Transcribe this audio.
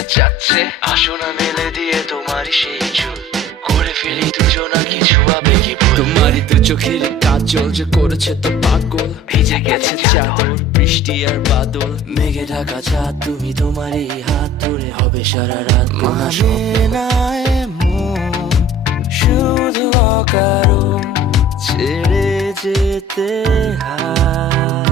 যেতে চাচ্ছে, আসো না মেলে দিয়ে তোমারই সেই চুল, করে ফেলি দুজনা কিছু আবেগী ভুল। তোমারই তো চোখের কাজল যে করেছে তো পাগল, ভিজে গেছে চাদর বৃষ্টি আর বাদল, মেঘে ঢাকা চাঁদ তুমি তোমারই হাত ধরে হবে সারা রাত। মানে না এমন শুধু অকারণ ছেড়ে যেতে হয়।